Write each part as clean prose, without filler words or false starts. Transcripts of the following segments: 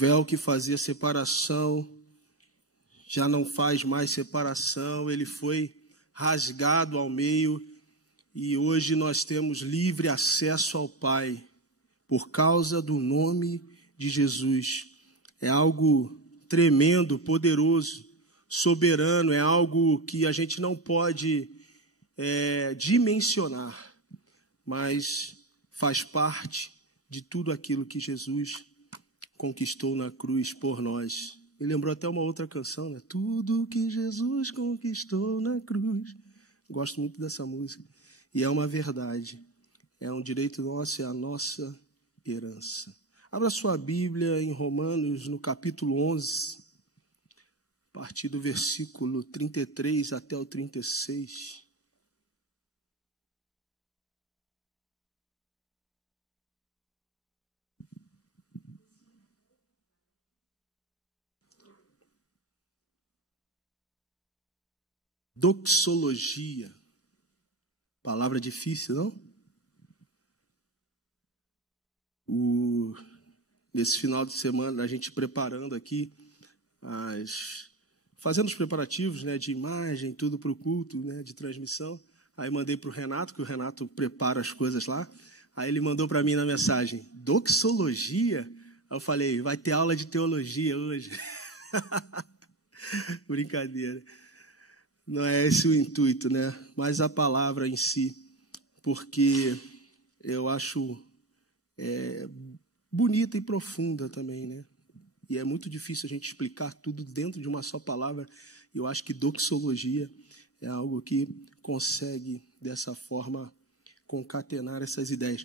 véu que fazia separação já não faz mais separação, ele foi rasgado ao meio e hoje nós temos livre acesso ao Pai por causa do nome de Jesus. É algo tremendo, poderoso, soberano, é algo que a gente não pode dimensionar, mas faz parte de tudo aquilo que Jesus conquistou na cruz por nós. Me lembrou até uma outra canção, né? Tudo que Jesus conquistou na cruz. Gosto muito dessa música. E é uma verdade. É um direito nosso, é a nossa herança. Abra sua Bíblia em Romanos, no capítulo 11, a partir do versículo 33 até o 36. Doxologia. Palavra difícil, não? Nesse final de semana, a gente preparando aqui, fazendo os preparativos, né, de imagem, tudo para o culto, né, de transmissão. Aí mandei para o Renato, que o Renato prepara as coisas lá. Aí ele mandou para mim na mensagem, doxologia? Aí eu falei, vai ter aula de teologia hoje. Brincadeira. Não é esse o intuito, né? Mas a palavra em si, porque eu acho bonita e profunda também, né? E é muito difícil a gente explicar tudo dentro de uma só palavra. Eu acho que doxologia é algo que consegue, dessa forma, concatenar essas ideias.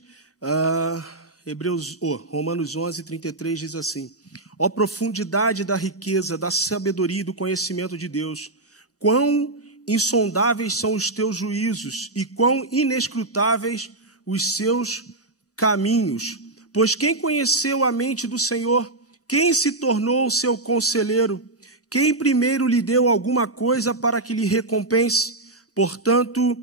Romanos 11, 33 diz assim, ó profundidade da riqueza, da sabedoria e do conhecimento de Deus, quão insondáveis são os teus juízos e quão inescrutáveis os seus caminhos. Pois quem conheceu a mente do Senhor? Quem se tornou seu conselheiro? Quem primeiro lhe deu alguma coisa para que lhe recompense? Portanto,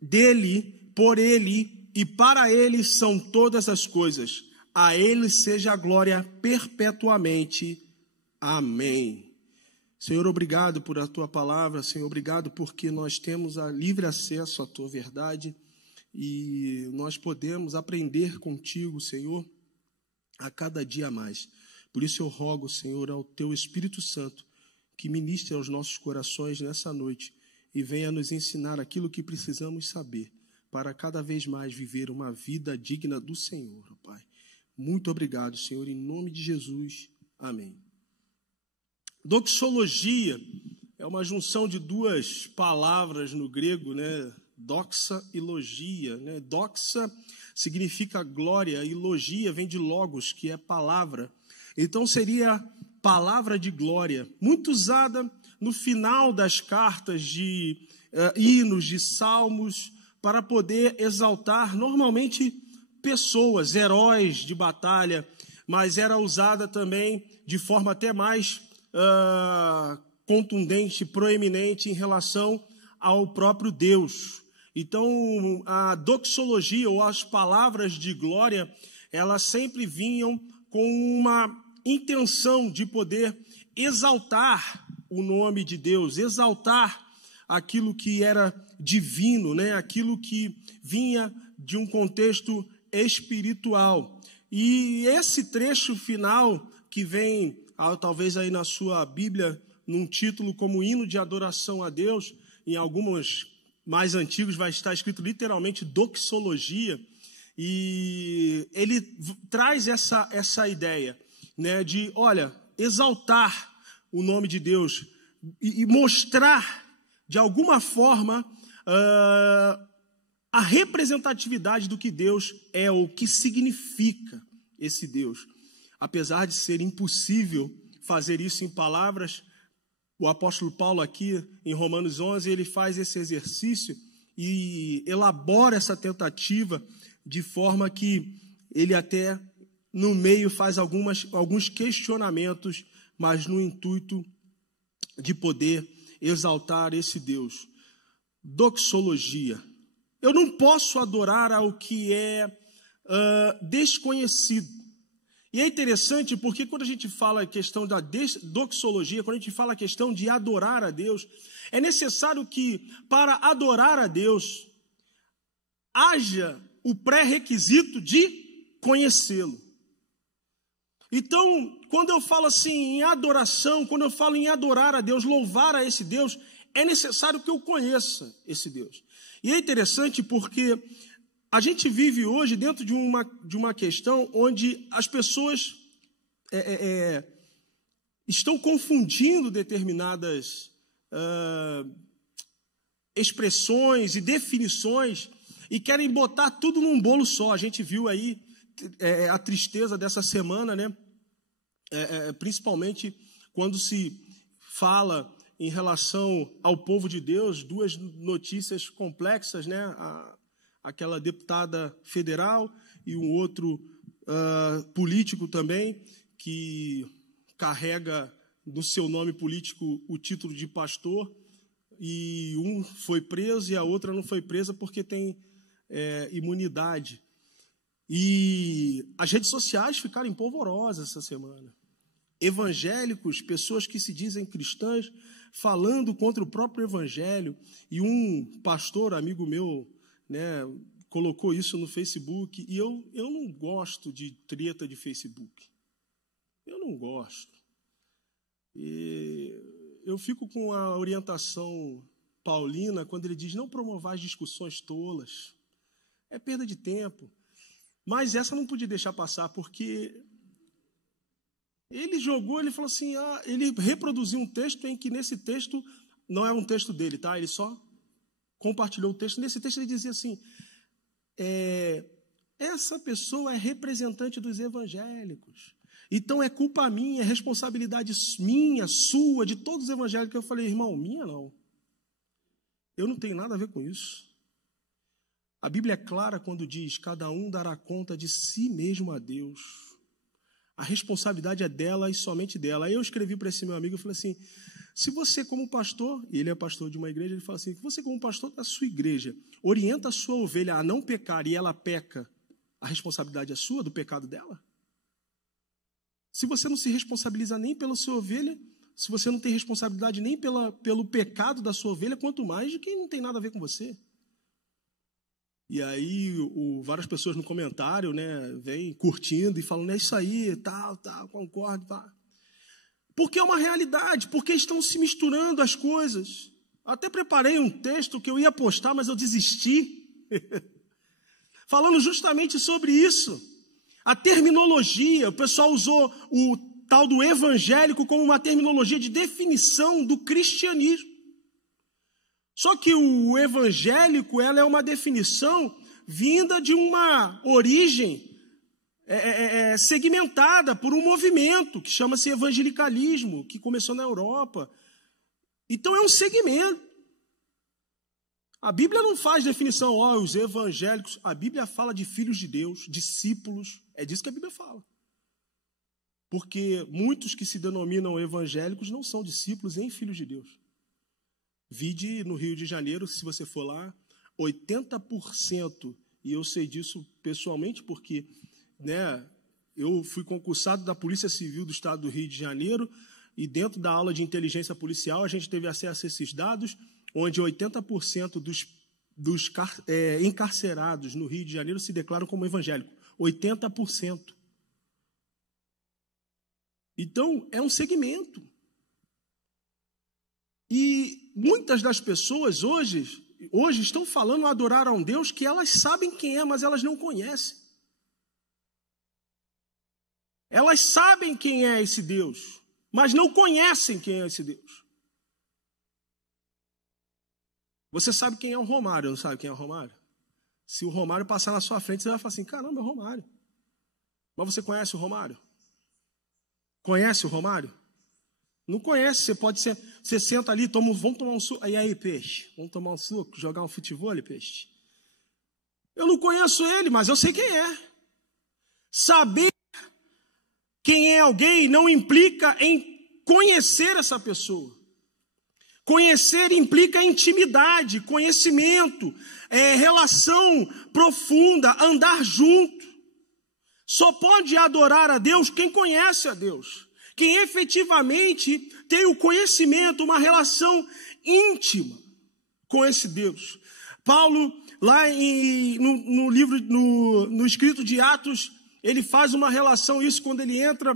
dele, por ele e para ele são todas as coisas. A ele seja a glória perpetuamente. Amém. Senhor, obrigado por a Tua palavra, Senhor, obrigado porque nós temos a livre acesso à Tua verdade e nós podemos aprender contigo, Senhor, a cada dia mais. Por isso eu rogo, Senhor, ao Teu Espírito Santo que ministre aos nossos corações nessa noite e venha nos ensinar aquilo que precisamos saber para cada vez mais viver uma vida digna do Senhor, Pai. Muito obrigado, Senhor, em nome de Jesus. Amém. Doxologia é uma junção de duas palavras no grego, né? Doxa e logia, né? Doxa significa glória e logia vem de logos, que é palavra. Então seria palavra de glória, muito usada no final das cartas de hinos, de salmos, para poder exaltar normalmente pessoas, heróis de batalha, mas era usada também de forma até mais contundente, proeminente em relação ao próprio Deus. Então, a doxologia, ou as palavras de glória, elas sempre vinham com uma intenção de poder exaltar o nome de Deus, exaltar aquilo que era divino, né? Aquilo que vinha de um contexto espiritual. E esse trecho final que vem talvez aí na sua Bíblia, num título como hino de adoração a Deus, em algumas mais antigos vai estar escrito literalmente doxologia, e ele traz essa ideia, né, de, olha, exaltar o nome de Deus e mostrar, de alguma forma, a representatividade do que Deus é, ou o que significa esse Deus. Apesar de ser impossível fazer isso em palavras, o apóstolo Paulo aqui, em Romanos 11, ele faz esse exercício e elabora essa tentativa de forma que ele até, no meio, faz alguns questionamentos, mas no intuito de poder exaltar esse Deus. Doxologia. Eu não posso adorar ao que é desconhecido. E é interessante porque quando a gente fala a questão da doxologia, quando a gente fala a questão de adorar a Deus, é necessário que, para adorar a Deus, haja o pré-requisito de conhecê-lo. Então, quando eu falo assim em adoração, quando eu falo em adorar a Deus, louvar a esse Deus, é necessário que eu conheça esse Deus. E é interessante porque a gente vive hoje dentro de uma questão onde as pessoas estão confundindo determinadas expressões e definições e querem botar tudo num bolo só. A gente viu aí a tristeza dessa semana, né? Principalmente quando se fala em relação ao povo de Deus, duas notícias complexas, né? Aquela deputada federal e um outro político também, que carrega no seu nome político o título de pastor, e um foi preso e a outra não foi presa porque tem imunidade. E as redes sociais ficaram empolvorosas essa semana. Evangélicos, pessoas que se dizem cristãs, falando contra o próprio evangelho. E um pastor, amigo meu, né, colocou isso no Facebook. E eu não gosto de treta de Facebook. Eu não gosto. E eu fico com a orientação paulina quando ele diz: não promovais discussões tolas. É perda de tempo. Mas essa não podia deixar passar, porque ele falou assim, ele reproduziu um texto em que nesse texto, não é um texto dele, tá? Ele só compartilhou o texto. Nesse texto ele dizia assim, essa pessoa é representante dos evangélicos, então é culpa minha, é responsabilidade minha, sua, de todos os evangélicos. Eu falei, irmão, minha não. Eu não tenho nada a ver com isso. A Bíblia é clara quando diz, cada um dará conta de si mesmo a Deus. A responsabilidade é dela e somente dela. Aí eu escrevi para esse meu amigo, eu falei assim, se você como pastor, e ele é pastor de uma igreja, ele fala assim, se você como pastor da sua igreja, orienta a sua ovelha a não pecar e ela peca, a responsabilidade é sua, do pecado dela? Se você não se responsabiliza nem pela sua ovelha, se você não tem responsabilidade nem pelo pecado da sua ovelha, quanto mais de quem não tem nada a ver com você. E aí várias pessoas no comentário, né, vêm curtindo e falando, é isso aí, tal, concordo, tal. Porque é uma realidade, porque estão se misturando as coisas. Até preparei um texto que eu ia postar, mas eu desisti. Falando justamente sobre isso. A terminologia, o pessoal usou o tal do evangélico como uma terminologia de definição do cristianismo. Só que o evangélico, ela é uma definição vinda de uma origem segmentada por um movimento que chama-se evangelicalismo, que começou na Europa. Então é um segmento. A Bíblia não faz definição, os evangélicos. A Bíblia fala de filhos de Deus, discípulos. É disso que a Bíblia fala. Porque muitos que se denominam evangélicos não são discípulos nem filhos de Deus. Vide no Rio de Janeiro, se você for lá, 80%, e eu sei disso pessoalmente porque, né, eu fui concursado da Polícia Civil do Estado do Rio de Janeiro e dentro da aula de inteligência policial a gente teve acesso a esses dados, onde 80% dos encarcerados no Rio de Janeiro se declaram como evangélicos. 80%. Então, é um segmento. E muitas das pessoas hoje estão falando adorar a um Deus que elas sabem quem é, mas elas não conhecem. Elas sabem quem é esse Deus, mas não conhecem quem é esse Deus. Você sabe quem é o Romário, não sabe quem é o Romário? Se o Romário passar na sua frente, você vai falar assim, caramba, é o Romário. Mas você conhece o Romário? Conhece o Romário? Não conhece, você senta ali, vamos tomar um suco. Aí, peixe, vamos tomar um suco, jogar um futebol, peixe. Eu não conheço ele, mas eu sei quem é. Saber quem é alguém não implica em conhecer essa pessoa. Conhecer implica intimidade, conhecimento, relação profunda, andar junto. Só pode adorar a Deus quem conhece a Deus, quem efetivamente tem o conhecimento, uma relação íntima com esse Deus. Paulo, lá no livro, no escrito de Atos, ele faz uma relação, isso quando ele entra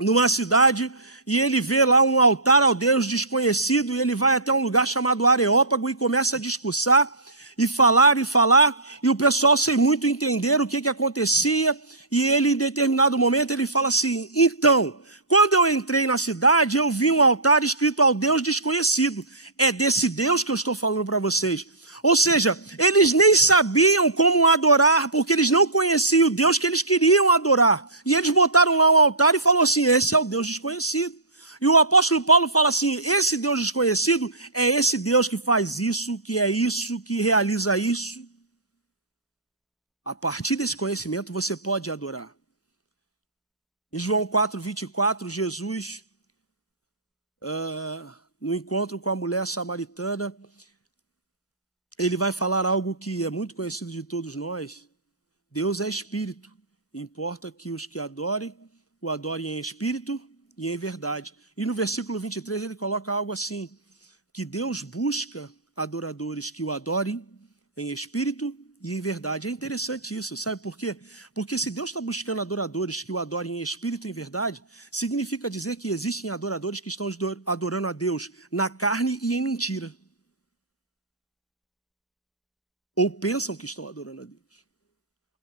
numa cidade e ele vê lá um altar ao Deus desconhecido, e ele vai até um lugar chamado Areópago e começa a discursar e falar, e o pessoal sem muito entender o que acontecia, e ele, em determinado momento, ele fala assim: então, quando eu entrei na cidade, eu vi um altar escrito ao Deus desconhecido. É desse Deus que eu estou falando para vocês. Ou seja, eles nem sabiam como adorar, porque eles não conheciam o Deus que eles queriam adorar. E eles botaram lá um altar e falou assim: esse é o Deus desconhecido. E o apóstolo Paulo fala assim: esse Deus desconhecido é esse Deus que faz isso, que realiza isso. A partir desse conhecimento você pode adorar. Em João 4:24, Jesus, no encontro com a mulher samaritana, ele vai falar algo que é muito conhecido de todos nós. Deus é espírito. Importa que os que adorem, o adorem em espírito e em verdade. E no versículo 23 ele coloca algo assim: que Deus busca adoradores que o adorem em espírito e em verdade. É interessante isso, sabe por quê? Porque se Deus está buscando adoradores que o adorem em espírito e em verdade, significa dizer que existem adoradores que estão adorando a Deus na carne e em mentira. Ou pensam que estão adorando a Deus.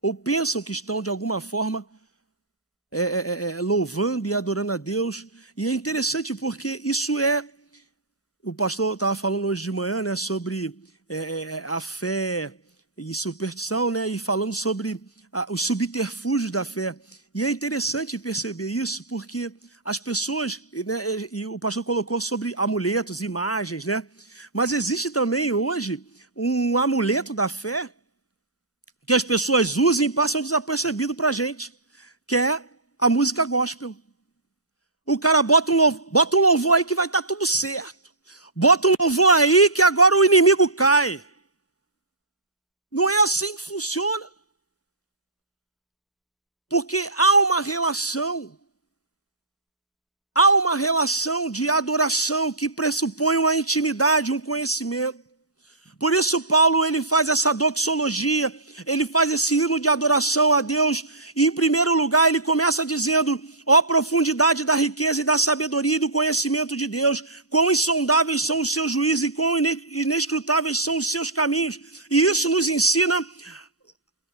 Ou pensam que estão, de alguma forma, louvando e adorando a Deus. E é interessante porque isso é... O pastor estava falando hoje de manhã, né, sobre a fé e superstição, né, e falando sobre os subterfúgios da fé. E é interessante perceber isso porque as pessoas... Né, e o pastor colocou sobre amuletos, imagens, né? Mas existe também hoje um amuleto da fé que as pessoas usam e passam desapercebido para a gente, que é a música gospel. O cara bota um louvor aí que vai estar tudo certo. Bota um louvor aí que agora o inimigo cai. Não é assim que funciona. Porque há uma relação de adoração que pressupõe uma intimidade, um conhecimento. Por isso Paulo ele faz essa doxologia, ele faz esse hino de adoração a Deus, e em primeiro lugar ele começa dizendo: ó profundidade da riqueza e da sabedoria e do conhecimento de Deus, quão insondáveis são os seus juízos e quão inescrutáveis são os seus caminhos. E isso nos ensina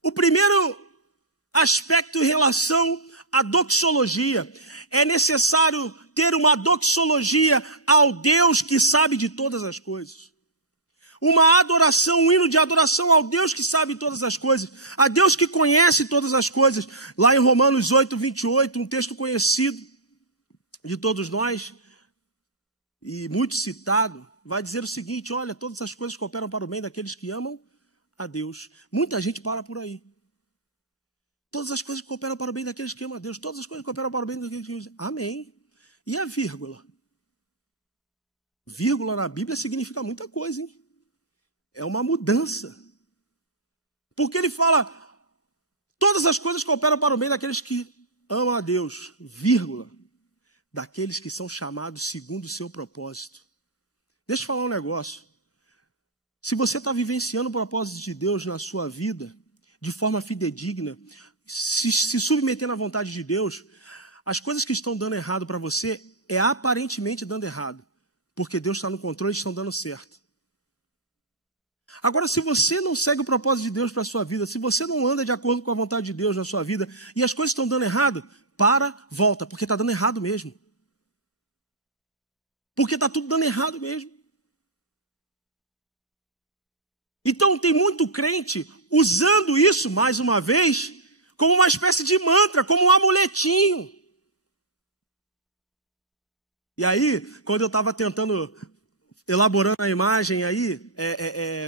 o primeiro aspecto em relação à doxologia. É necessário ter uma doxologia ao Deus que sabe de todas as coisas. Uma adoração, um hino de adoração ao Deus que sabe todas as coisas, a Deus que conhece todas as coisas. Lá em Romanos 8:28, um texto conhecido de todos nós e muito citado, vai dizer o seguinte: olha, todas as coisas cooperam para o bem daqueles que amam a Deus. Muita gente para por aí. Todas as coisas cooperam para o bem daqueles que amam a Deus. Todas as coisas cooperam para o bem daqueles que amam a Deus. Amém. E a vírgula? Vírgula na Bíblia significa muita coisa, hein? É uma mudança. Porque ele fala: todas as coisas cooperam para o bem daqueles que amam a Deus, vírgula, daqueles que são chamados segundo o seu propósito. Deixa eu falar um negócio. Se você está vivenciando o propósito de Deus na sua vida, de forma fidedigna, se submetendo à vontade de Deus, as coisas que estão dando errado para você, é aparentemente dando errado, porque Deus está no controle e estão dando certo. Agora, se você não segue o propósito de Deus para a sua vida, se você não anda de acordo com a vontade de Deus na sua vida, e as coisas estão dando errado, volta, porque está dando errado mesmo. Porque está tudo dando errado mesmo. Então, tem muito crente usando isso, mais uma vez, como uma espécie de mantra, como um amuletinho. E aí, quando eu estava tentando... elaborando a imagem aí,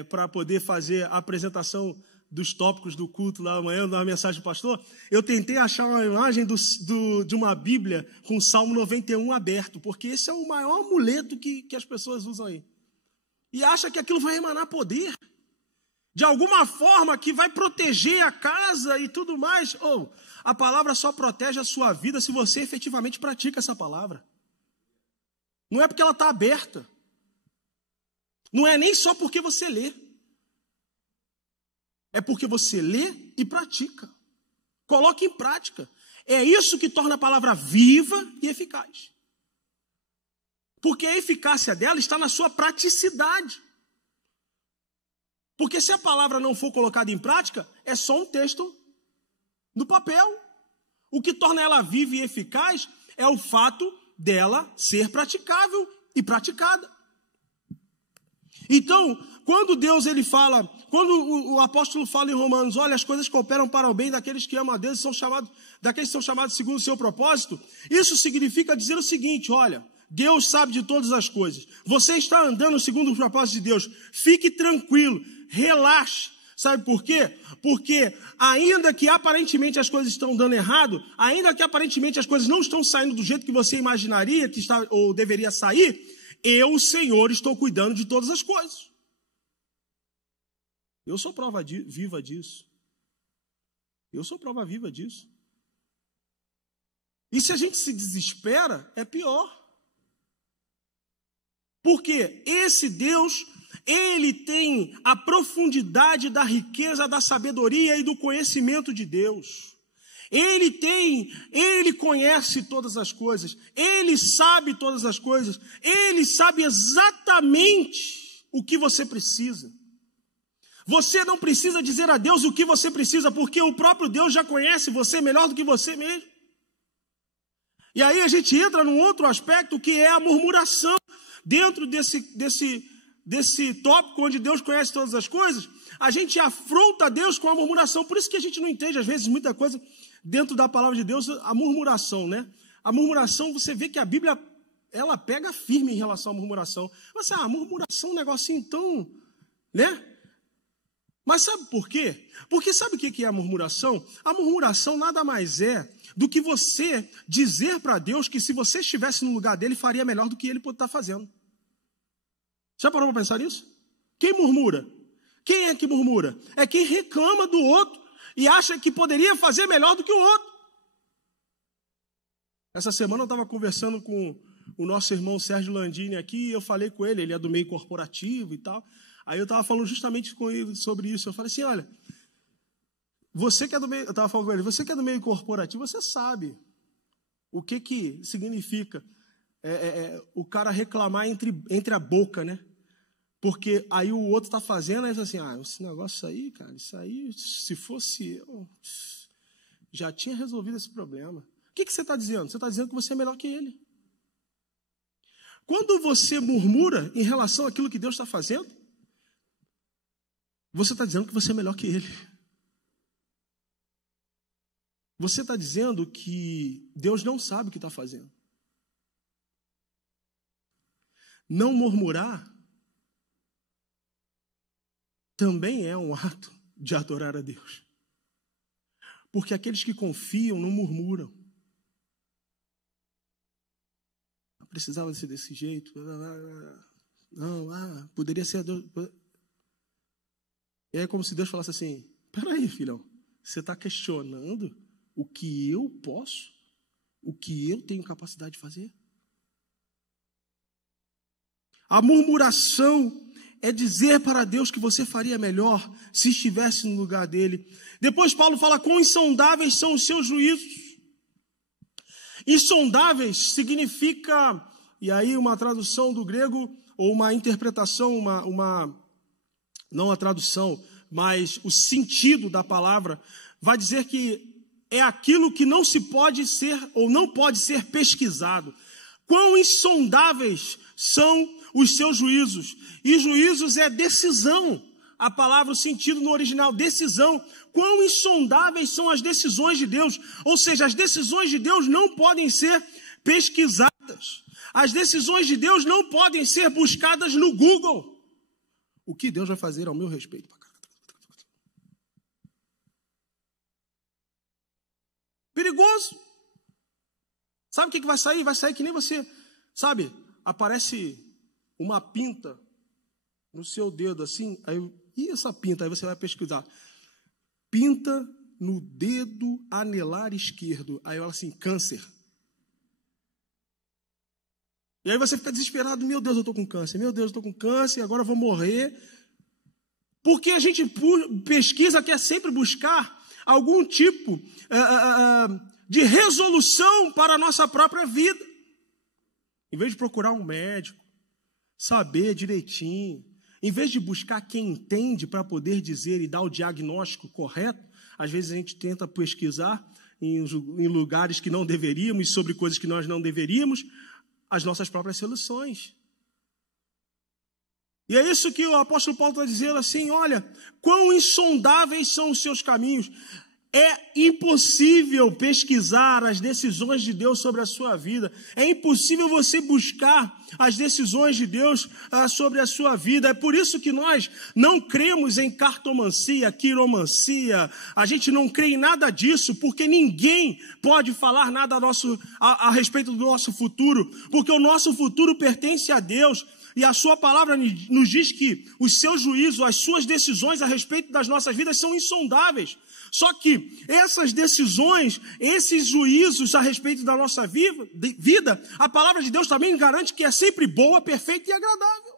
para poder fazer a apresentação dos tópicos do culto lá amanhã, da mensagem do pastor, eu tentei achar uma imagem de uma Bíblia com o Salmo 91 aberto, porque esse é o maior amuleto que as pessoas usam aí. E acha que aquilo vai emanar poder. de alguma forma que vai proteger a casa e tudo mais. A palavra só protege a sua vida se você efetivamente pratica essa palavra. Não é porque ela está aberta. Não é nem só porque você lê. É porque você lê e pratica. Coloque em prática. É isso que torna a palavra viva e eficaz. Porque a eficácia dela está na sua praticidade. Porque se a palavra não for colocada em prática, é só um texto no papel. O que torna ela viva e eficaz é o fato dela ser praticável e praticada. Então, quando Deus ele fala, quando o apóstolo fala em Romanos, olha, as coisas cooperam para o bem daqueles que amam a Deus, daqueles que são chamados segundo o seu propósito, isso significa dizer o seguinte, olha, Deus sabe de todas as coisas. Você está andando segundo o propósito de Deus. Fique tranquilo, relaxe. Sabe por quê? Porque ainda que aparentemente as coisas estão dando errado, ainda que aparentemente as coisas não estão saindo do jeito que você imaginaria que está ou deveria sair, eu, o Senhor, estou cuidando de todas as coisas. Eu sou prova viva disso. Eu sou prova viva disso. E se a gente se desespera, é pior. Porque esse Deus, ele tem a profundidade da riqueza, da sabedoria e do conhecimento de Deus. Ele conhece todas as coisas, ele sabe todas as coisas, ele sabe exatamente o que você precisa. Você não precisa dizer a Deus o que você precisa, porque o próprio Deus já conhece você melhor do que você mesmo. E aí a gente entra num outro aspecto que é a murmuração. Dentro desse tópico onde Deus conhece todas as coisas, a gente afronta Deus com a murmuração. Por isso que a gente não entende, às vezes, muita coisa dentro da palavra de Deus, a murmuração, né? A murmuração, você vê que a Bíblia, ela pega firme em relação à murmuração. Mas, a murmuração é um negocinho tão, né? Mas sabe por quê? Porque sabe o que é a murmuração? A murmuração nada mais é do que você dizer para Deus que se você estivesse no lugar dele, faria melhor do que ele pode estar fazendo. Já parou para pensar nisso? Quem murmura? Quem é que murmura? É quem reclama do outro e acha que poderia fazer melhor do que o outro. Essa semana eu estava conversando com o nosso irmão Sérgio Landini aqui, e eu falei com ele, ele é do meio corporativo e tal. Aí eu estava falando justamente com ele sobre isso. Eu falei assim, olha, você que é do meio, eu estava falando com ele, você que é do meio corporativo, você sabe o que significa o cara reclamar entre a boca, né? Porque aí o outro está fazendo, aí assim, esse negócio aí, cara, isso aí, se fosse eu, já tinha resolvido esse problema. O que você está dizendo? Você está dizendo que você é melhor que ele. Quando você murmura em relação àquilo que Deus está fazendo, você está dizendo que você é melhor que ele. Você está dizendo que Deus não sabe o que está fazendo. Não murmurar também é um ato de adorar a Deus. Porque aqueles que confiam não murmuram. Não precisava ser desse jeito. Não, poderia ser Deus. E aí é como se Deus falasse assim, peraí, filhão, você está questionando o que eu posso? O que eu tenho capacidade de fazer? A murmuração é dizer para Deus que você faria melhor se estivesse no lugar dele. Depois Paulo fala, quão insondáveis são os seus juízos. Insondáveis significa, e aí uma tradução do grego, ou uma interpretação, não a tradução, mas o sentido da palavra, vai dizer que é aquilo que não se pode ser, ou não pode ser pesquisado. Quão insondáveis são os seus juízos. E juízos é decisão. A palavra, o sentido no original, decisão. Quão insondáveis são as decisões de Deus. Ou seja, as decisões de Deus não podem ser pesquisadas. As decisões de Deus não podem ser buscadas no Google. O que Deus vai fazer ao meu respeito? Perigoso. Sabe o que vai sair? Vai sair que nem você, sabe? Aparece uma pinta no seu dedo assim, aí E essa pinta? Aí você vai pesquisar. Pinta no dedo anelar esquerdo. Aí ela assim, câncer. E aí você fica desesperado, meu Deus, eu estou com câncer, meu Deus, eu estou com câncer, agora eu vou morrer. Porque a gente pesquisa, quer sempre buscar algum tipo de resolução para a nossa própria vida. Em vez de procurar um médico, saber direitinho, em vez de buscar quem entende para poder dizer e dar o diagnóstico correto, às vezes a gente tenta pesquisar em lugares que não deveríamos, sobre coisas que nós não deveríamos, as nossas próprias soluções. E é isso que o apóstolo Paulo está dizendo assim, olha, quão insondáveis são os seus caminhos. É impossível pesquisar as decisões de Deus sobre a sua vida. É impossível você buscar as decisões de Deus sobre a sua vida. É por isso que nós não cremos em cartomancia, quiromancia. A gente não crê em nada disso, porque ninguém pode falar nada a respeito do nosso futuro, porque o nosso futuro pertence a Deus. E a sua palavra nos diz que os seus juízos, as suas decisões a respeito das nossas vidas são insondáveis. Só que essas decisões, esses juízos a respeito da nossa vida, a palavra de Deus também garante que é sempre boa, perfeita e agradável.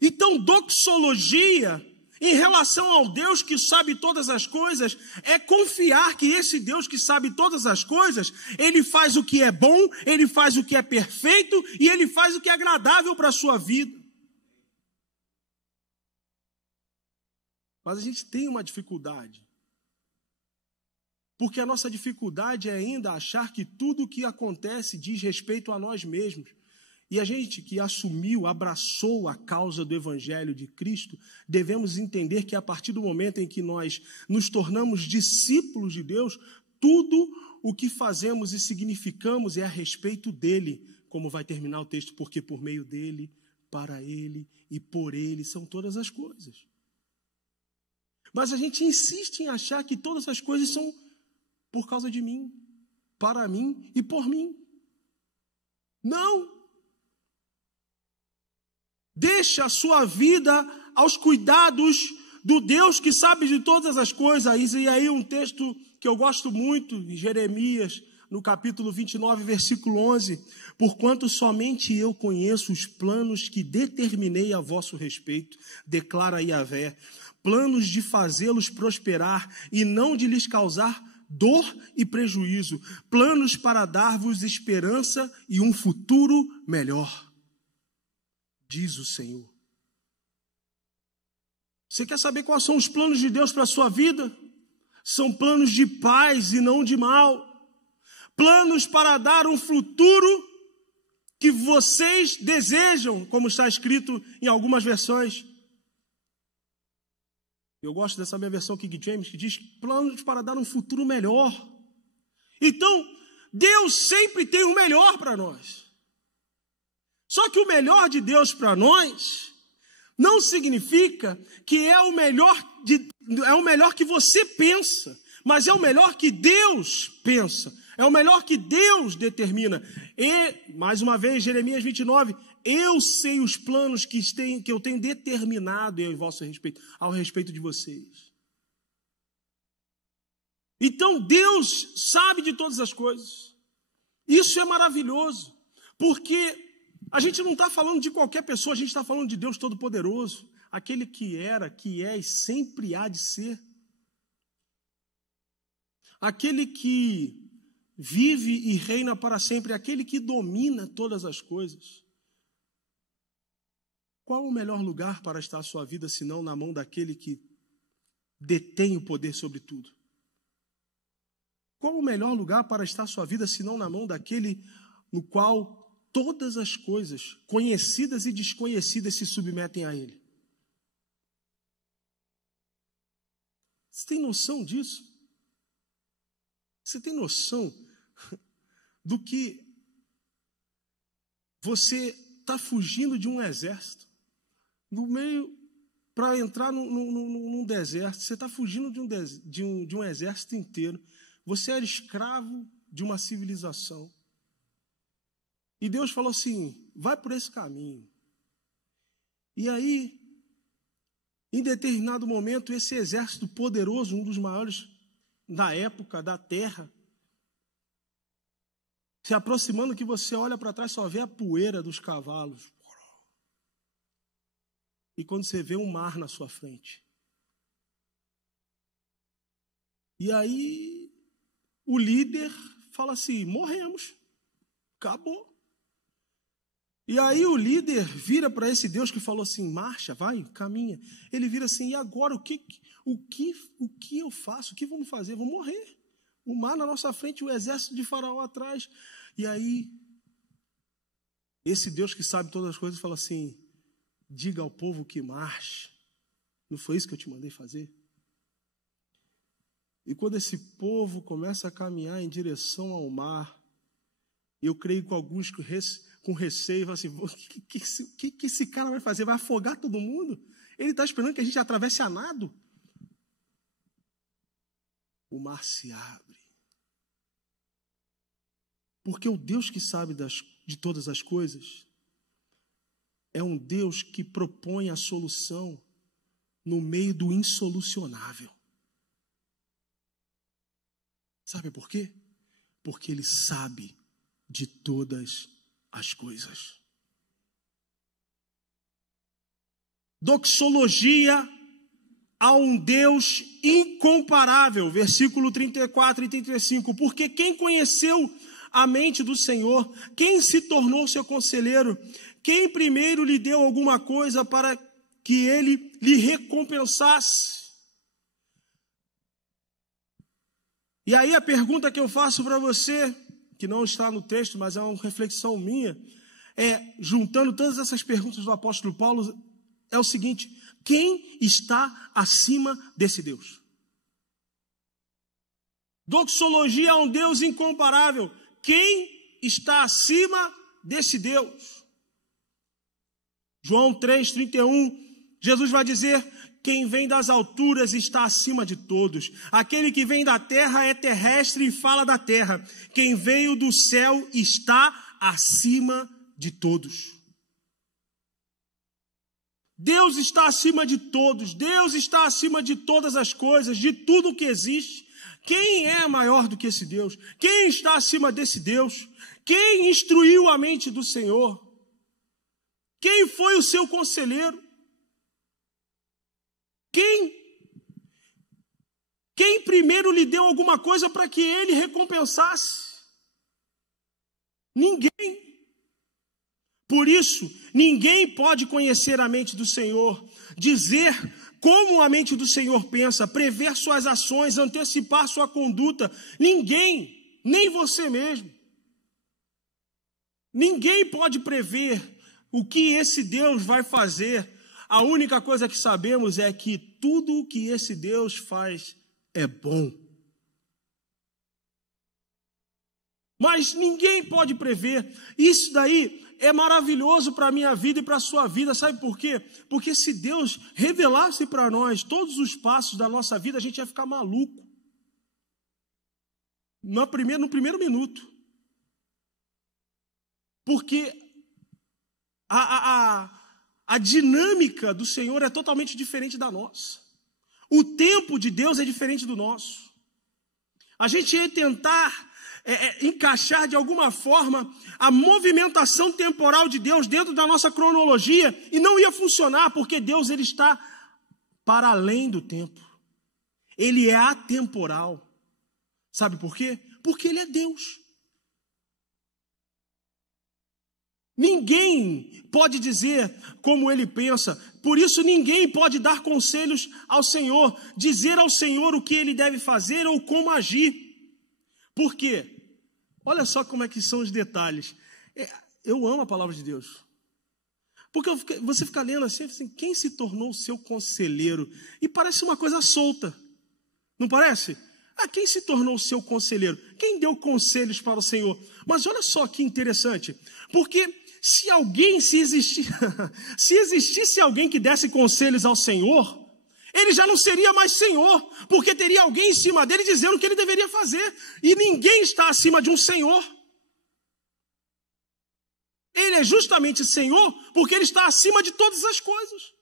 Então, doxologia, em relação ao Deus que sabe todas as coisas, é confiar que esse Deus que sabe todas as coisas, Ele faz o que é bom, Ele faz o que é perfeito e Ele faz o que é agradável para a sua vida. Mas a gente tem uma dificuldade. Porque a nossa dificuldade é ainda achar que tudo o que acontece diz respeito a nós mesmos. E a gente que assumiu, abraçou a causa do Evangelho de Cristo, devemos entender que a partir do momento em que nós nos tornamos discípulos de Deus, tudo o que fazemos e significamos é a respeito dele, como vai terminar o texto, porque por meio dele, para ele e por ele são todas as coisas. Mas a gente insiste em achar que todas as coisas são por causa de mim, para mim e por mim. Não! Deixa a sua vida aos cuidados do Deus que sabe de todas as coisas. E aí um texto que eu gosto muito, de Jeremias, no capítulo 29, versículo 11. Porquanto somente eu conheço os planos que determinei a vosso respeito, declara Yahvé. Planos de fazê-los prosperar e não de lhes causar dor e prejuízo. Planos para dar-vos esperança e um futuro melhor, diz o Senhor. Você quer saber quais são os planos de Deus para a sua vida? São planos de paz e não de mal. Planos para dar um futuro que vocês desejam, como está escrito em algumas versões. Eu gosto dessa minha versão King James, que diz planos para dar um futuro melhor. Então, Deus sempre tem o melhor para nós. Só que o melhor de Deus para nós não significa que é o melhor que você pensa, mas é o melhor que Deus pensa. É o melhor que Deus determina. E, mais uma vez, Jeremias 29, eu sei os planos que eu tenho determinado ao respeito de vocês. Então, Deus sabe de todas as coisas. Isso é maravilhoso, porque a gente não está falando de qualquer pessoa, a gente está falando de Deus Todo-Poderoso, aquele que era, que é e sempre há de ser. Aquele que vive e reina para sempre, aquele que domina todas as coisas. Qual o melhor lugar para estar a sua vida, senão na mão daquele que detém o poder sobre tudo? Qual o melhor lugar para estar a sua vida, senão na mão daquele no qual todas as coisas, conhecidas e desconhecidas, se submetem a ele? Você tem noção disso? Você tem noção do que você está fugindo de um exército, no meio, para entrar num deserto, você está fugindo de um exército inteiro, você era escravo de uma civilização, e Deus falou assim, vai por esse caminho, e aí Em determinado momento, esse exército poderoso, um dos maiores da época, da terra, se aproximando, que você olha para trás, só vê a poeira dos cavalos. E quando você vê um mar na sua frente. E aí, o líder fala assim, morremos, acabou. E aí o líder vira para esse Deus que falou assim, marcha, vai, caminha. Ele vira assim, e agora o que eu faço? O que vamos fazer? Vamos morrer. O mar na nossa frente, o exército de Faraó atrás. E aí, esse Deus que sabe todas as coisas fala assim, diga ao povo que marche. Não foi isso que eu te mandei fazer? E quando esse povo começa a caminhar em direção ao mar, eu creio que alguns com receio, assim, o que esse cara vai fazer? Vai afogar todo mundo? Ele está esperando que a gente atravesse a nado? O mar se abre. Porque o Deus que sabe de todas as coisas é um Deus que propõe a solução no meio do insolucionável. Sabe por quê? Porque Ele sabe de todas as coisas. Doxologia a um Deus incomparável, versículo 34 e 35, porque quem conheceu a mente do Senhor, quem se tornou seu conselheiro, quem primeiro lhe deu alguma coisa para que ele lhe recompensasse? E aí a pergunta que eu faço para você, que não está no texto, mas é uma reflexão minha, juntando todas essas perguntas do apóstolo Paulo, é o seguinte: quem está acima desse Deus? Doxologia a um Deus incomparável. Quem está acima desse Deus? João 3,31, Jesus vai dizer: quem vem das alturas está acima de todos. Aquele que vem da terra é terrestre e fala da terra. Quem veio do céu está acima de todos. Deus está acima de todos. Deus está acima de todas as coisas, de tudo que existe. Quem é maior do que esse Deus? Quem está acima desse Deus? Quem instruiu a mente do Senhor? Quem foi o seu conselheiro? Quem primeiro lhe deu alguma coisa para que ele recompensasse? Ninguém. Por isso, ninguém pode conhecer a mente do Senhor, dizer como a mente do Senhor pensa, prever suas ações, antecipar sua conduta. Ninguém, nem você mesmo. Ninguém pode prever o que esse Deus vai fazer. A única coisa que sabemos é que tudo o que esse Deus faz é bom. Mas ninguém pode prever. Isso daí é maravilhoso para a minha vida e para a sua vida. Sabe por quê? Porque se Deus revelasse para nós todos os passos da nossa vida, a gente ia ficar maluco. No primeiro minuto. Porque a dinâmica do Senhor é totalmente diferente da nossa. O tempo de Deus é diferente do nosso. A gente ia tentar encaixar de alguma forma a movimentação temporal de Deus dentro da nossa cronologia e não ia funcionar, porque Deus ele está para além do tempo. Ele é atemporal. Sabe por quê? Porque Ele é Deus. Ninguém pode dizer como Ele pensa, por isso ninguém pode dar conselhos ao Senhor, dizer ao Senhor o que Ele deve fazer ou como agir. Por quê? Olha só como é que são os detalhes. Eu amo a palavra de Deus. Porque você fica lendo assim, quem se tornou seu conselheiro? E parece uma coisa solta, não parece? Quem se tornou seu conselheiro? Quem deu conselhos para o Senhor? Mas olha só que interessante, porque se existisse alguém que desse conselhos ao Senhor, ele já não seria mais Senhor, porque teria alguém em cima dele dizendo o que ele deveria fazer, e ninguém está acima de um Senhor. Ele é justamente Senhor, porque Ele está acima de todas as coisas.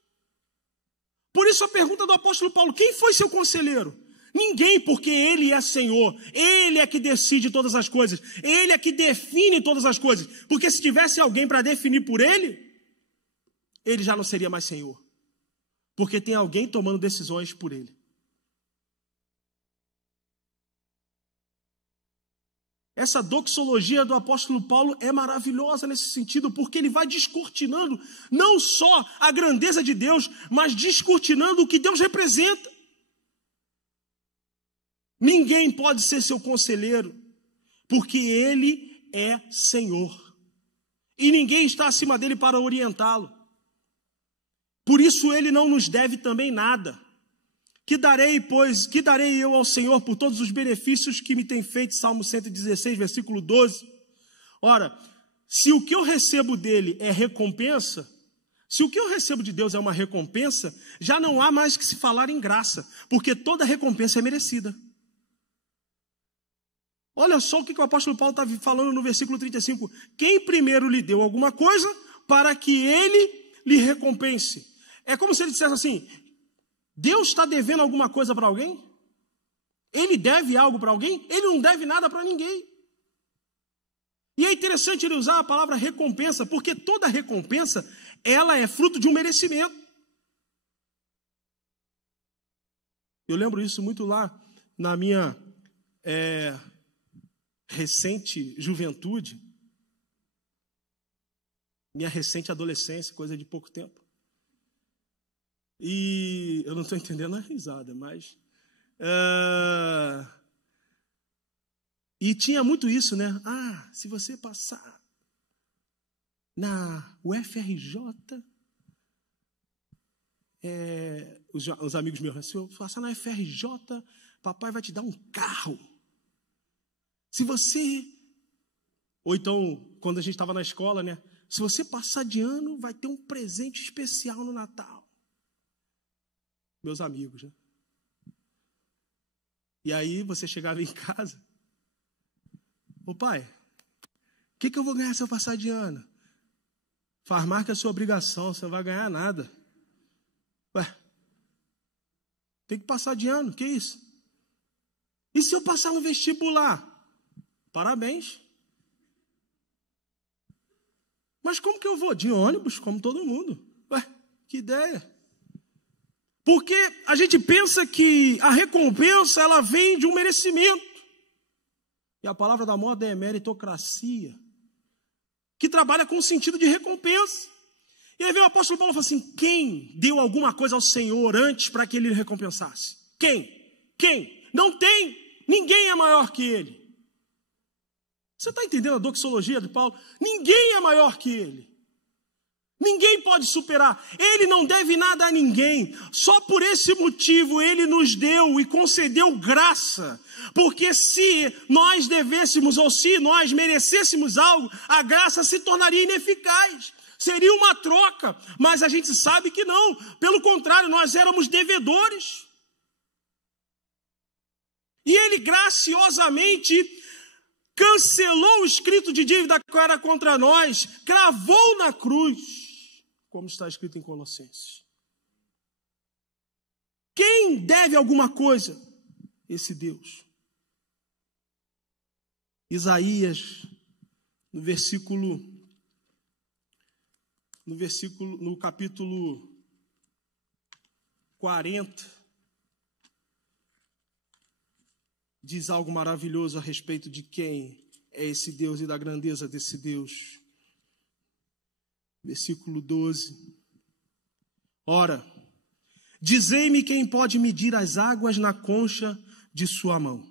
Por isso a pergunta do apóstolo Paulo: quem foi seu conselheiro? Ninguém, porque ele é Senhor, ele é que decide todas as coisas, ele é que define todas as coisas, porque se tivesse alguém para definir por ele, ele já não seria mais Senhor, porque tem alguém tomando decisões por ele. Essa doxologia do apóstolo Paulo é maravilhosa nesse sentido, porque ele vai descortinando não só a grandeza de Deus, mas descortinando o que Deus representa. Ninguém pode ser seu conselheiro, porque ele é Senhor. E ninguém está acima dele para orientá-lo. Por isso ele não nos deve também nada. Que darei eu ao Senhor por todos os benefícios que me tem feito? Salmo 116, versículo 12. Ora, se o que eu recebo dele é recompensa, se o que eu recebo de Deus é uma recompensa, já não há mais que se falar em graça, porque toda recompensa é merecida. Olha só o que o apóstolo Paulo está falando no versículo 35. Quem primeiro lhe deu alguma coisa para que ele lhe recompense? É como se ele dissesse assim: Deus está devendo alguma coisa para alguém? Ele deve algo para alguém? Ele não deve nada para ninguém. E é interessante ele usar a palavra recompensa, porque toda recompensa, ela é fruto de um merecimento. Eu lembro isso muito lá na minha recente juventude, minha recente adolescência, coisa de pouco tempo. E eu não estou entendendo a risada, mas... E tinha muito isso, né? Ah, se você passar na UFRJ, os amigos meus, se eu passar na UFRJ, papai vai te dar um carro. Se você... Ou então, quando a gente estava na escola, né? Se você passar de ano, vai ter um presente especial no Natal. Meus amigos, né? E aí você chegava em casa: ô pai, o que eu vou ganhar se eu passar de ano? Farmar que é a sua obrigação, você não vai ganhar nada. Ué, tem que passar de ano, que isso? E se eu passar no vestibular? Parabéns. Mas como que eu vou? De ônibus, como todo mundo. Ué, que ideia. Porque a gente pensa que a recompensa, ela vem de um merecimento. E a palavra da moda é meritocracia, que trabalha com o sentido de recompensa. E aí vem o apóstolo Paulo e fala assim: quem deu alguma coisa ao Senhor antes para que ele lhe recompensasse? Quem? Não tem. Ninguém é maior que ele. Você está entendendo a doxologia de Paulo? Ninguém é maior que ele. Ninguém pode superar. Ele não deve nada a ninguém. Só por esse motivo ele nos deu e concedeu graça. Porque se nós devêssemos ou se nós merecêssemos algo, a graça se tornaria ineficaz. Seria uma troca. Mas a gente sabe que não. Pelo contrário, nós éramos devedores. E ele graciosamente cancelou o escrito de dívida que era contra nós, cravou na cruz, como está escrito em Colossenses. Quem deve alguma coisa? Esse Deus. Isaías, no capítulo 40, diz algo maravilhoso a respeito de quem é esse Deus e da grandeza desse Deus. Versículo 12. Ora, dizei-me quem pode medir as águas na concha de sua mão.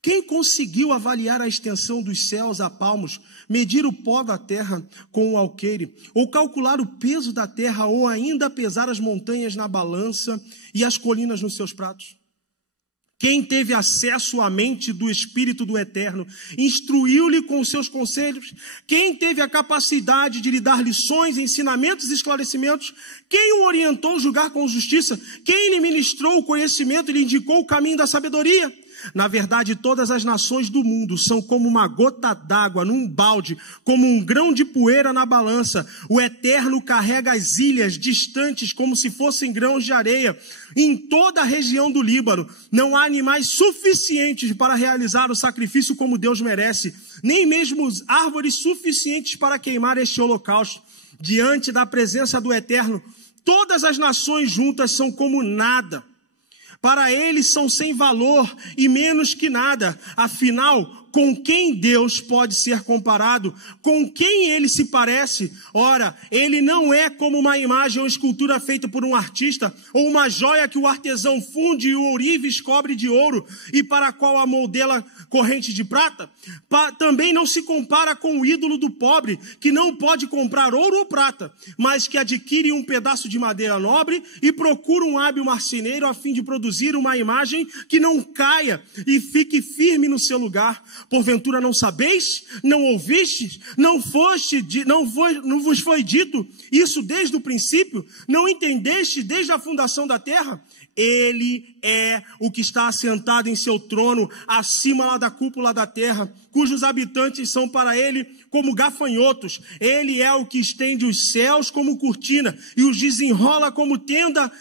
Quem conseguiu avaliar a extensão dos céus a palmos, medir o pó da terra com um alqueire, ou calcular o peso da terra, ou ainda pesar as montanhas na balança e as colinas nos seus pratos? Quem teve acesso à mente do Espírito do Eterno, instruiu-lhe com os seus conselhos? Quem teve a capacidade de lhe dar lições, ensinamentos e esclarecimentos? Quem o orientou a julgar com justiça? Quem lhe ministrou o conhecimento e lhe indicou o caminho da sabedoria? Na verdade, todas as nações do mundo são como uma gota d'água num balde, como um grão de poeira na balança. O Eterno carrega as ilhas distantes como se fossem grãos de areia. Em toda a região do Líbano, não há animais suficientes para realizar o sacrifício como Deus merece, nem mesmo árvores suficientes para queimar este holocausto. Diante da presença do Eterno, todas as nações juntas são como nada. Para eles são sem valor e menos que nada. Afinal, com quem Deus pode ser comparado? Com quem ele se parece? Ora, ele não é como uma imagem ou escultura feita por um artista, ou uma joia que o artesão funde e o ourives cobre de ouro, e para a qual amoldela corrente de prata. Também não se compara com o ídolo do pobre, que não pode comprar ouro ou prata, mas que adquire um pedaço de madeira nobre e procura um hábil marceneiro a fim de produzir uma imagem que não caia e fique firme no seu lugar. Porventura não sabeis? Não ouvistes? Não vos foi dito isso desde o princípio? Não entendeste desde a fundação da terra? Ele é o que está assentado em seu trono, acima lá da cúpula da terra, cujos habitantes são para ele como gafanhotos. Ele é o que estende os céus como cortina e os desenrola como tenda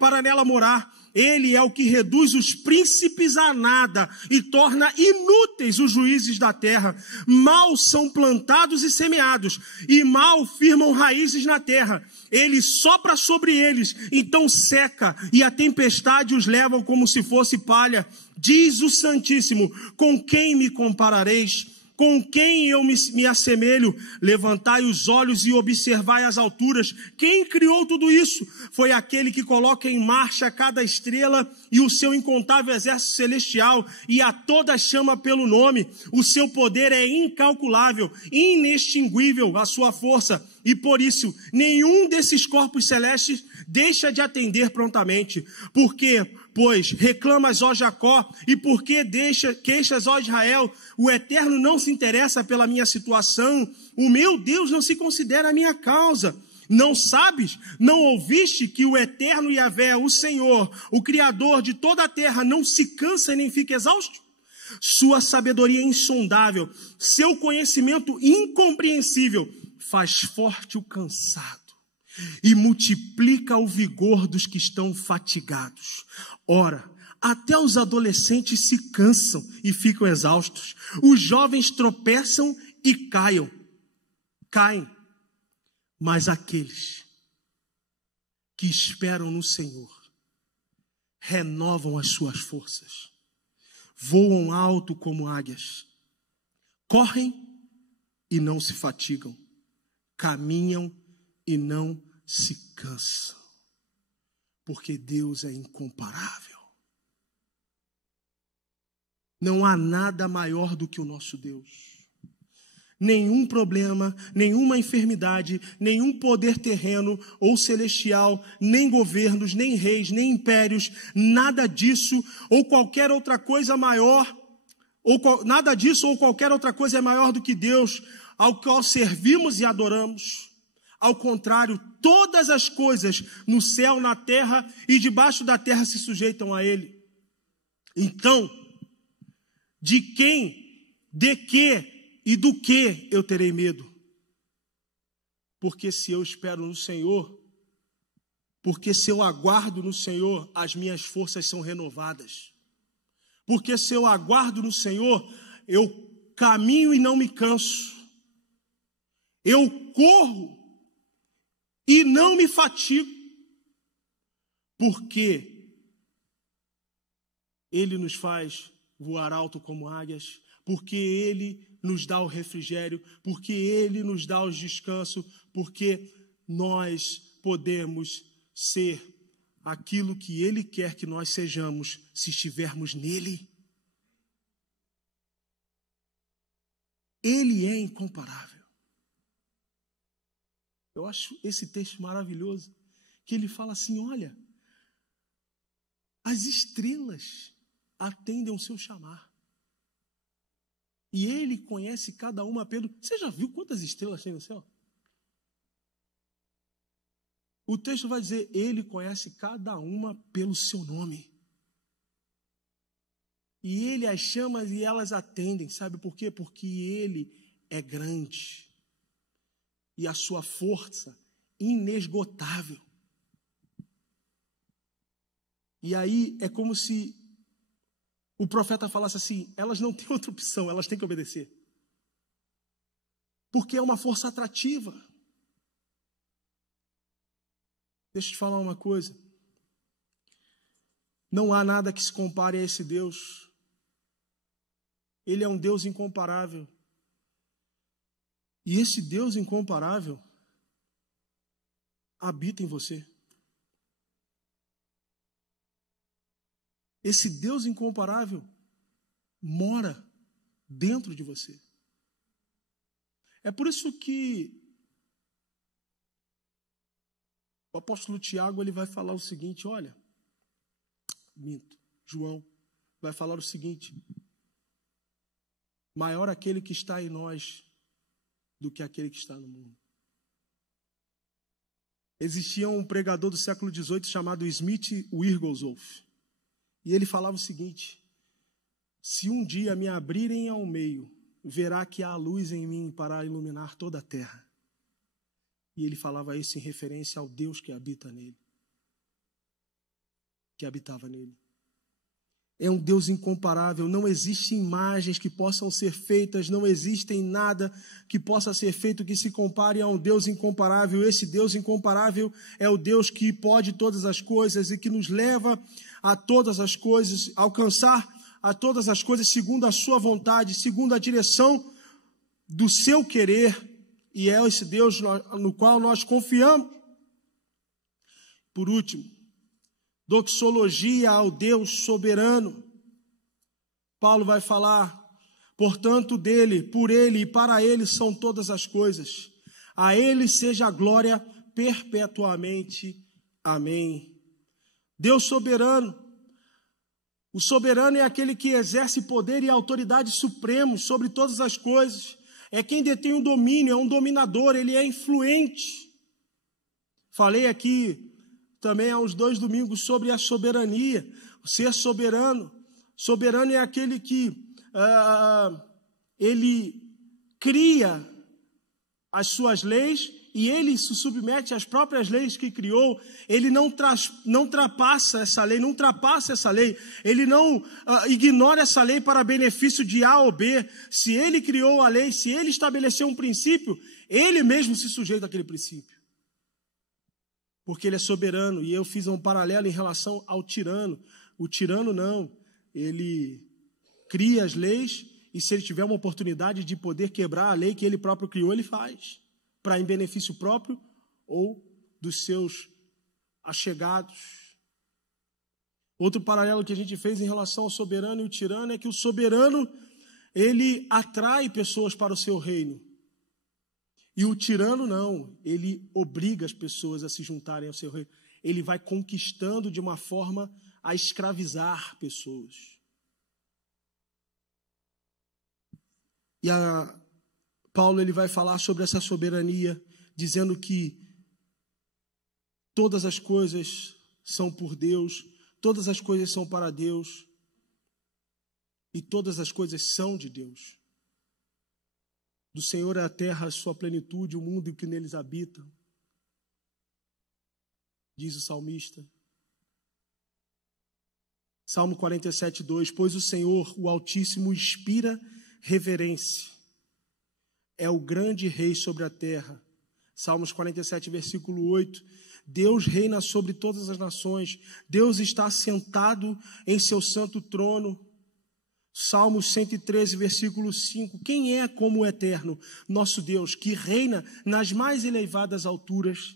para nela morar. Ele é o que reduz os príncipes a nada e torna inúteis os juízes da terra. Mal são plantados e semeados, e mal firmam raízes na terra. Ele sopra sobre eles, então seca, e a tempestade os leva como se fosse palha. Diz o Santíssimo: com quem me comparareis? Com quem eu me assemelho? Levantai os olhos e observai as alturas. Quem criou tudo isso? Foi aquele que coloca em marcha cada estrela e o seu incontável exército celestial, e a todas chama pelo nome. O seu poder é incalculável, inextinguível a sua força, e por isso nenhum desses corpos celestes deixa de atender prontamente. Porque, pois, reclamas, ó Jacó, e por que queixas, ó Israel? O Eterno não se interessa pela minha situação, o meu Deus não se considera a minha causa. Não sabes, não ouviste que o Eterno Yahvé, o Senhor, o Criador de toda a terra, não se cansa e nem fica exausto? Sua sabedoria é insondável, seu conhecimento incompreensível, faz forte o cansado e multiplica o vigor dos que estão fatigados. Ora, até os adolescentes se cansam e ficam exaustos. Os jovens tropeçam e caem. Mas aqueles que esperam no Senhor renovam as suas forças. Voam alto como águias. Correm e não se fatigam. Caminham e não se cansam. Porque Deus é incomparável. Não há nada maior do que o nosso Deus. Nenhum problema, nenhuma enfermidade, nenhum poder terreno ou celestial, nem governos, nem reis, nem impérios, nada disso ou qualquer outra coisa maior, nada disso ou qualquer outra coisa é maior do que Deus, ao qual servimos e adoramos. Ao contrário, todas as coisas no céu, na terra e debaixo da terra se sujeitam a Ele. Então, de quem, de que e do que eu terei medo? Porque se eu espero no Senhor, porque se eu aguardo no Senhor, as minhas forças são renovadas. Porque se eu aguardo no Senhor, eu caminho e não me canso. Eu corro e não me fatigo. Porque Ele nos faz voar alto como águias, porque Ele nos dá o refrigério, porque Ele nos dá o descanso, porque nós podemos ser aquilo que Ele quer que nós sejamos, se estivermos nele. Ele é incomparável. Eu acho esse texto maravilhoso, que ele fala assim, olha, as estrelas atendem ao seu chamar. E Ele conhece cada uma pelo... Você já viu quantas estrelas tem no céu? O texto vai dizer, Ele conhece cada uma pelo seu nome. E Ele as chama e elas atendem. Sabe por quê? Porque Ele é grande. E a sua força inesgotável. E aí é como se o profeta falasse assim, elas não têm outra opção, elas têm que obedecer. Porque é uma força atrativa. Deixa eu te falar uma coisa. Não há nada que se compare a esse Deus. Ele é um Deus incomparável. E esse Deus incomparável habita em você. Esse Deus incomparável mora dentro de você. É por isso que o apóstolo Tiago ele vai falar o seguinte, olha, João vai falar o seguinte, maior aquele que está em nós do que aquele que está no mundo. Existia um pregador do século XVIII chamado Smith Wigglesworth. E ele falava o seguinte, se um dia me abrirem ao meio, verá que há luz em mim para iluminar toda a terra. E ele falava isso em referência ao Deus que habita nele. Que habitava nele. É um Deus incomparável, não existem imagens que possam ser feitas, não existem nada que possa ser feito que se compare a um Deus incomparável. Esse Deus incomparável é o Deus que pode todas as coisas e que nos leva a todas as coisas, alcançar a todas as coisas segundo a sua vontade, segundo a direção do seu querer, e é esse Deus no qual nós confiamos. Por último, doxologia ao Deus soberano. Paulo vai falar, portanto, dele, por ele e para ele são todas as coisas. A ele seja a glória perpetuamente. Amém. Deus soberano. O soberano é aquele que exerce poder e autoridade supremos sobre todas as coisas. É quem detém o domínio, é um dominador, ele é influente. Falei aqui também há uns 2 domingos sobre a soberania, o ser soberano. Soberano é aquele que ele cria as suas leis e ele se submete às próprias leis que criou. Ele não ultrapassa essa lei, ele não ignora essa lei para benefício de A ou B. Se ele criou a lei, se ele estabeleceu um princípio, ele mesmo se sujeita àquele princípio. Porque ele é soberano, e eu fiz um paralelo em relação ao tirano. O tirano não, ele cria as leis, e se ele tiver uma oportunidade de poder quebrar a lei que ele próprio criou, ele faz, para em benefício próprio ou dos seus achegados. Outro paralelo que a gente fez em relação ao soberano e o tirano é que o soberano, ele atrai pessoas para o seu reino. E o tirano não, ele obriga as pessoas a se juntarem ao seu reino. Ele vai conquistando de uma forma a escravizar pessoas. E Paulo ele vai falar sobre essa soberania, dizendo que todas as coisas são por Deus, todas as coisas são para Deus, e todas as coisas são de Deus. Do Senhor é a terra, a sua plenitude, o mundo e o que neles habita. Diz o salmista. Salmo 47, 2. Pois o Senhor, o Altíssimo, inspira reverência. É o grande rei sobre a terra. Salmos 47, versículo 8. Deus reina sobre todas as nações. Deus está sentado em seu santo trono. Salmos 113, versículo 5. Quem é como o eterno, nosso Deus, que reina nas mais elevadas alturas?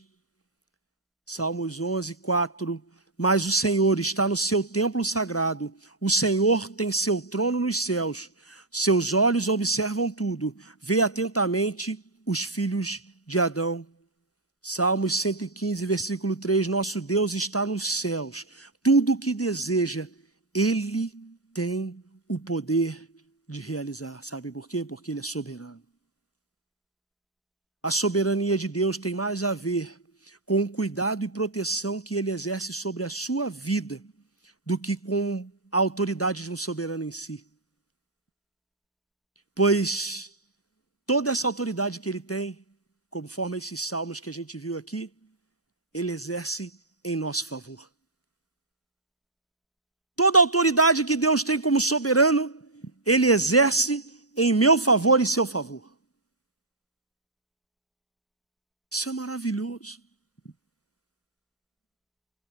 Salmos 11, 4. Mas o Senhor está no seu templo sagrado. O Senhor tem seu trono nos céus. Seus olhos observam tudo. Vê atentamente os filhos de Adão. Salmos 115, versículo 3. Nosso Deus está nos céus. Tudo o que deseja, Ele tem o poder de realizar. Sabe por quê? Porque Ele é soberano. A soberania de Deus tem mais a ver com o cuidado e proteção que Ele exerce sobre a sua vida do que com a autoridade de um soberano em si. Pois toda essa autoridade que ele tem, conforme esses salmos que a gente viu aqui, ele exerce em nosso favor. Toda a autoridade que Deus tem como soberano, ele exerce em meu favor e seu favor. Isso é maravilhoso.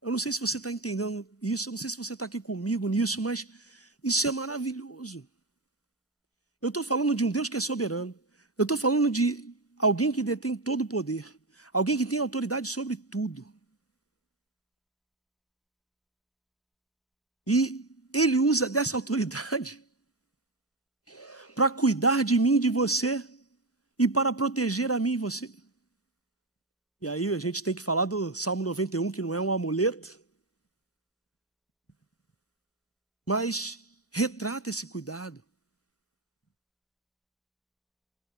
Eu não sei se você está entendendo isso, eu não sei se você está aqui comigo nisso, mas isso é maravilhoso. Eu estou falando de um Deus que é soberano. Eu estou falando de alguém que detém todo o poder. Alguém que tem autoridade sobre tudo. E ele usa dessa autoridade para cuidar de mim e de você e para proteger a mim e você. E aí a gente tem que falar do Salmo 91, que não é um amuleto, mas retrata esse cuidado.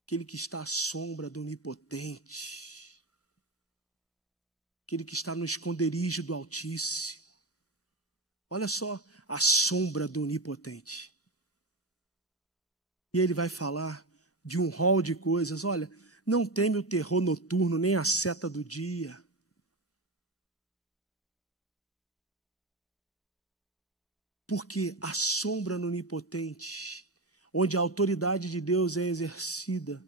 Aquele que está à sombra do Onipotente, aquele que está no esconderijo do Altíssimo. Olha só, a sombra do Onipotente. E ele vai falar de um rol de coisas. Olha, não teme o terror noturno, nem a seta do dia. Porque a sombra no Onipotente, onde a autoridade de Deus é exercida,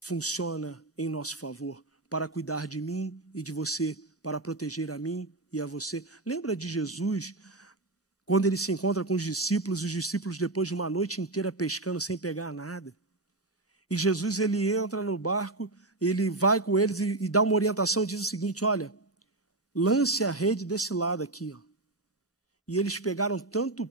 funciona em nosso favor, para cuidar de mim e de você, para proteger a mim e a você. Lembra de Jesus, quando ele se encontra com os discípulos depois de uma noite inteira pescando sem pegar nada? E Jesus, ele entra no barco, ele vai com eles e dá uma orientação, diz o seguinte: olha, lance a rede desse lado aqui, ó. E eles pegaram tanto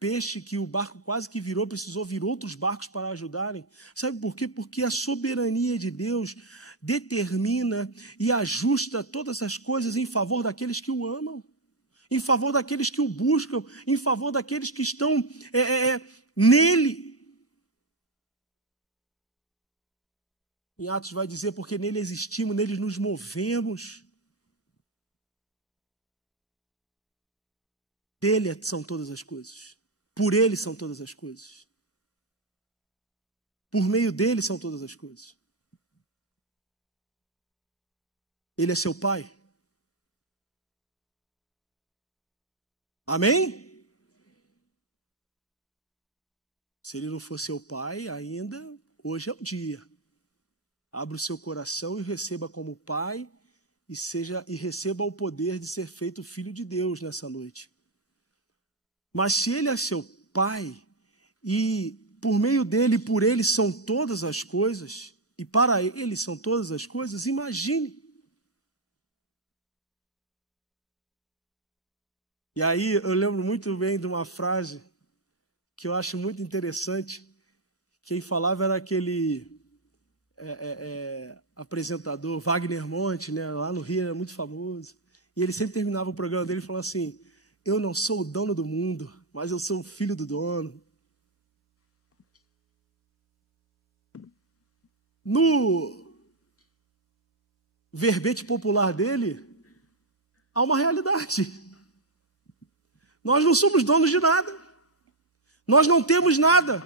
peixe que o barco quase que virou, precisou vir outros barcos para ajudarem. Sabe por quê? Porque a soberania de Deus determina e ajusta todas as coisas em favor daqueles que o amam, em favor daqueles que o buscam, em favor daqueles que estão nele. Em Atos vai dizer, porque nele existimos, nele nos movemos. Dele são todas as coisas. Por ele são todas as coisas. Por meio dele são todas as coisas. Ele é seu pai? Amém? Se ele não for seu pai, ainda hoje é o dia. Abra o seu coração e receba como pai e receba o poder de ser feito filho de Deus nessa noite. Mas se ele é seu pai e por meio dele, por ele são todas as coisas e para ele são todas as coisas, imagine. E aí eu lembro muito bem de uma frase que eu acho muito interessante. Quem falava era aquele apresentador Wagner Monte, né? Lá no Rio, era muito famoso. E ele sempre terminava o programa dele falando assim: eu não sou o dono do mundo, mas eu sou o filho do dono. No verbete popular dele, há uma realidade. Nós não somos donos de nada. Nós não temos nada.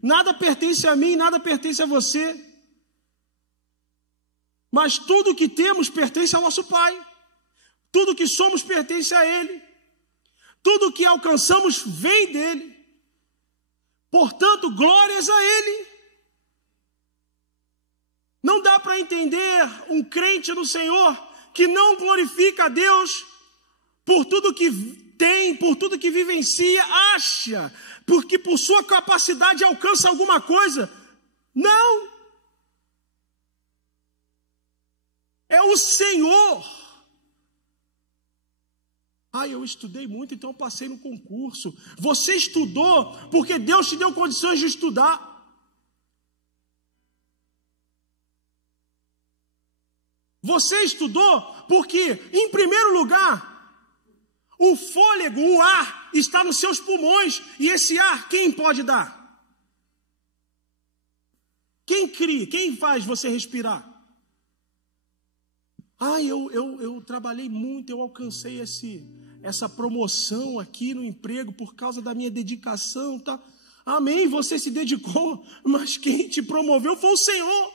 Nada pertence a mim, nada pertence a você. Mas tudo que temos pertence ao nosso Pai. Tudo que somos pertence a Ele. Tudo que alcançamos vem dEle. Portanto, glórias a Ele. Não dá para entender um crente no Senhor que não glorifica a Deus por tudo que tem, por tudo que vivencia, acha, porque por sua capacidade alcança alguma coisa. Não. É o Senhor. Eu estudei muito, então eu passei no concurso. Você estudou porque Deus te deu condições de estudar. Você estudou porque, em primeiro lugar, o fôlego, o ar, está nos seus pulmões. E esse ar, quem pode dar? Quem cria? Quem faz você respirar? Eu trabalhei muito, eu alcancei essa promoção aqui no emprego por causa da minha dedicação, tá? Amém, você se dedicou, mas quem te promoveu foi o Senhor.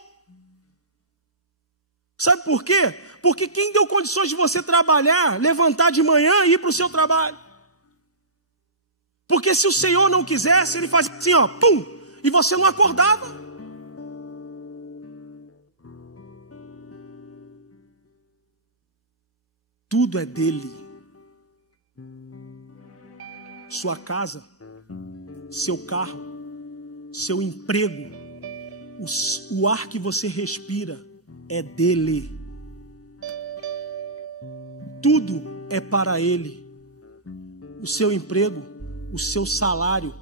Sabe por quê? Porque quem deu condições de você trabalhar, levantar de manhã e ir para o seu trabalho? Porque se o Senhor não quisesse, Ele fazia assim, ó, pum, e você não acordava. Tudo é dele. Sua casa, seu carro, seu emprego, o ar que você respira é dele. Tudo é para ele. O seu emprego, o seu salário,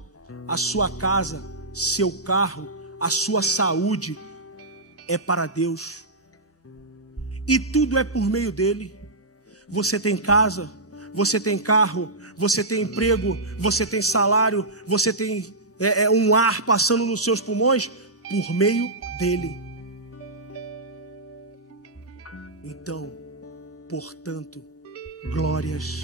a sua casa, seu carro, a sua saúde é para Deus. E tudo é por meio dele. Você tem casa, você tem carro, você tem emprego, você tem salário, você tem um ar passando nos seus pulmões por meio dele. Então, portanto, glórias